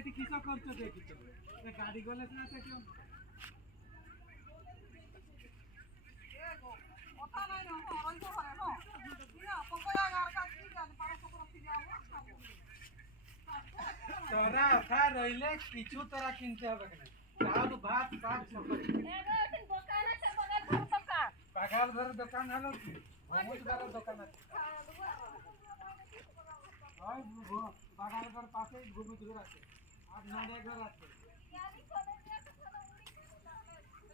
এটি কিস করছো দেখিছো গাড়ি গলে না কেউ কথা নাই না অরঞ্জ করে না ইয়া পকড়া গার কা কি জানি পারো পকড়া ফিরে যাবো তোরা খা রইলে কিছু তোরা কিনতে হবে না চাল ভাত শাক সবজি এখন দোকান আছে বাগান ঘর দোকান বাগাল ঘর দোকান হলো কি অমুক ঘর দোকান আছে ওই বাগাল ঘর পাশে ঘুমিত ঘর আছে আর নড়ে ঘর আছে यानी चले गया तो चलो उड़ी के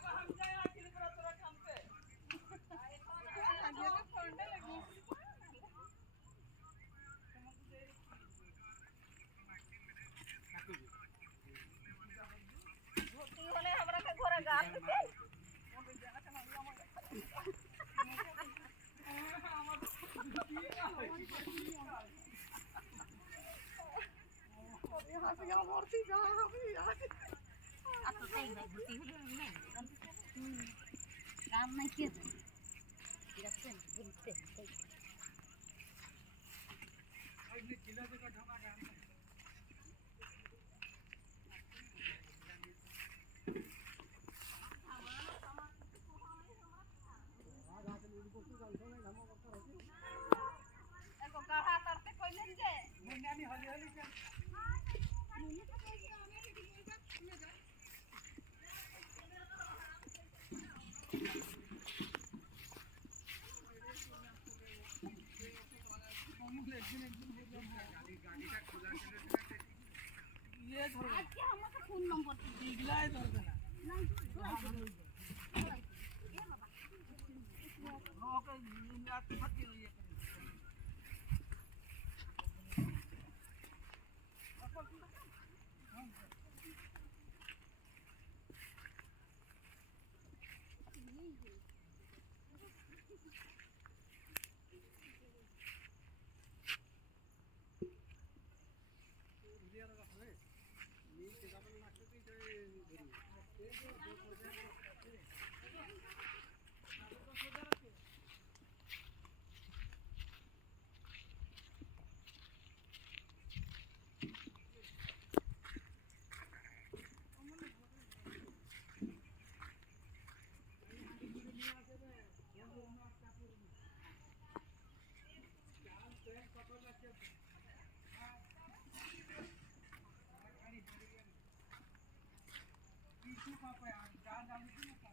हम जाए आखिर पर तोरा काम पे ये तो ठंडे लगी धोती होले हमरा के घरे गाल के ओ बेचारा के हम यहाँ से यहाँ मरती जहाँ अभी यहाँ से आता काही नाही भरती नाही काम नाही केलं तिला बोलते आज ने किलो का ढमा गाम में एको गाढ़ा करते कोई नहीं जे मुन्नानी हली हली के ये धर আজকে আমাকে ফোন নম্বর दिखलाई धर देना ओके नींद फटी हुई है पापा जान जान